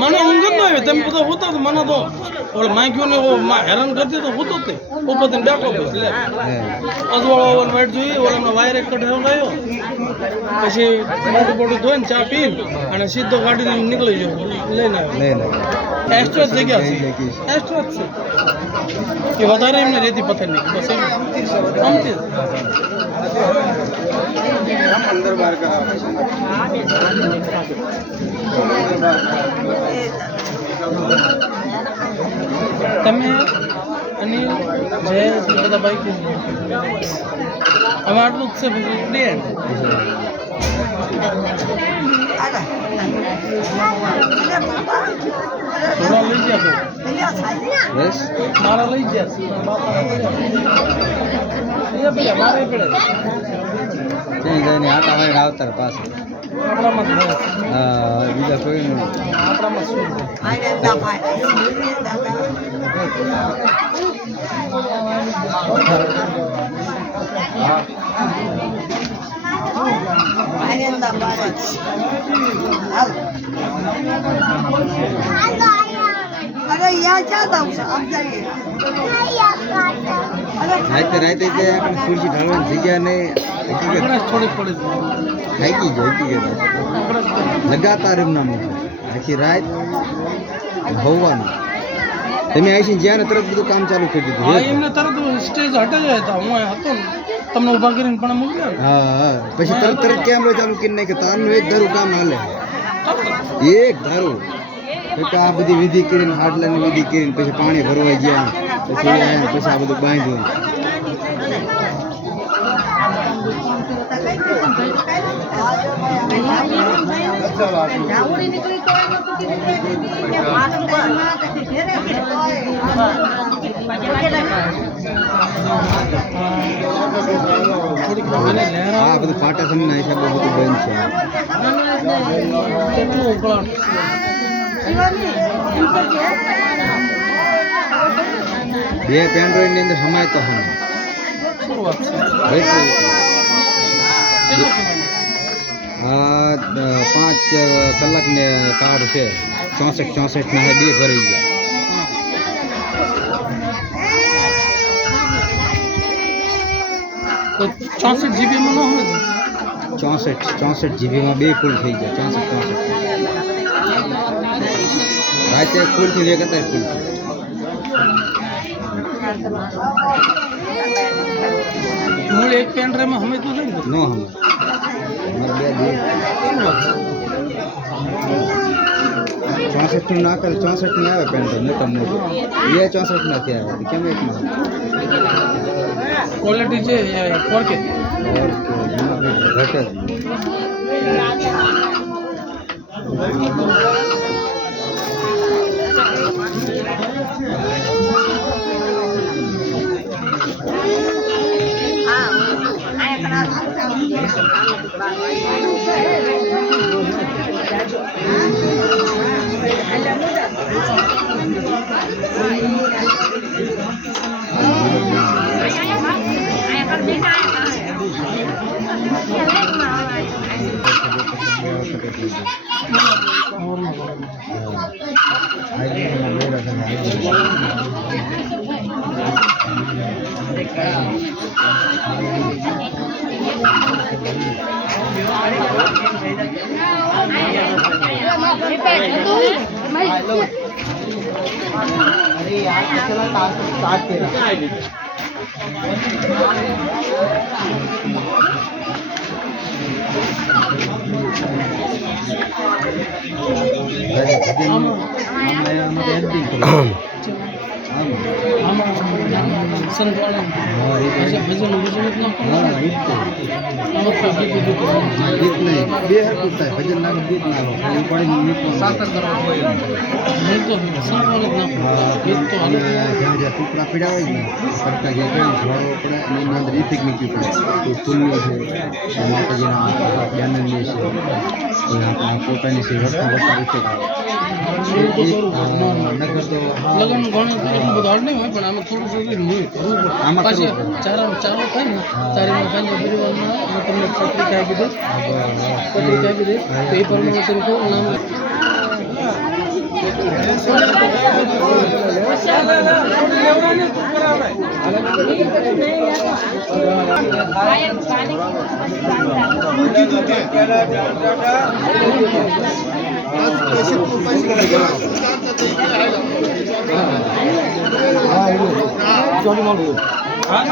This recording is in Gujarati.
મને ઊંઘ જ ન આવે. તમે બધા હોતા તો મને તો ઓલે માખ્યું ને હેરાન કરતી તો હોતો જ નહીં. ઉપરથી બેઠો બસ લે અજવાળો વાઈટ જોઈએ ઓલા વાયર એક કટ આવ્યો પછી મોટું મોટું ધોઈને ચા પીને અને સીધો ગાડી લઈને નીકળી ગયો લઈને આવ્યો. એક્સ્ટ્રા જ જગ્યા છે, એક્સ્ટ્રા જ છે એ વધારે એમને રેતી પથ્થર નહીં બસ એમ આમથી અંદર બહાર તમે અને જે બધા બાઈક હવે આટલું જ છે પછી ડેડ થોડા લઈ ગયા મારા લઈ ગયા મારે પડે આટા વાળા આવતા પાસે આપણામાં હા બીજા કોઈ નહીં આપણામાં શું अरे यहाँ क्या था उसे अब जाइए રાતે રાતે આપણે ખુરશી ઢાળવાની જગ્યા નહીં થોડીક પડે થાકી જાય લગાતાર એમ નામ આખી રાત ભવવાનું તમે આવીને જ્યાં તરત બધું કામ ચાલુ કરી દીધું. હા એમને તરત સ્ટેજ હટાવ્યા હતા હું હતો ને તમને ઊભા કરીને પણ મૂક્યા હા હા પછી તરત તરત કેમેરો ચાલુ કરી નાખ્યો તારનું એક ધારું કામ હાલે એક ધારું આ બધી વિધિ કરીને હાડલાની વિધિ કરીને પછી પાણી ભરવાઈ ગયા પછી આયા પછી આ બધું બાંધ્યું આ બધું ફાટા સમયના હિસાબે બધું બંધ છે. બે પેન્ડ્રોઈડ ની અંદર સમાય તો હમ 5 કલાક ને કાર્ડ છે 64 ના બે ભરાઈ ગયા. 64 GB માં ન હોય 64 GB માં બે ફૂલ થઈ જાય 64 રાતે ફૂલ થી એક હતા ફૂલ મૂળ એક પેન ડ્રાઈવ માં સમજતું છે ને નો હમ બે બે 64 ના કરે 64 ની આવે પેન ડ્રાઈવ નતો મોટો એ 64 નથી આવે કેમ એક માં ક્વોલિટી છે 4K ઘટે ભજન ના ગીત ના ટુકડા પીડા હોય ને કરતા જે જોડવો પડે અને એની અંદર રીતિક નીકળી પડે તો ફૂલની છે માતાજીના બેનરની છે આપણા પોતાની છે વર્તા વર્તા રીતે નગર તો એટલું બધું હાર્ડ નહીં હોય પણ આમાં થોડું થોડું મૂવ કરવું પડે આમાં પાછી કરવું પડે. ચારો થાય ને ત્યારે એમાં સાંજે પરિવારમાં હું તમને પત્રિકા આપી દઈશ પત્રિકા આપી દઈશ તો એ પ્રમાણે તમે કહો નામ હા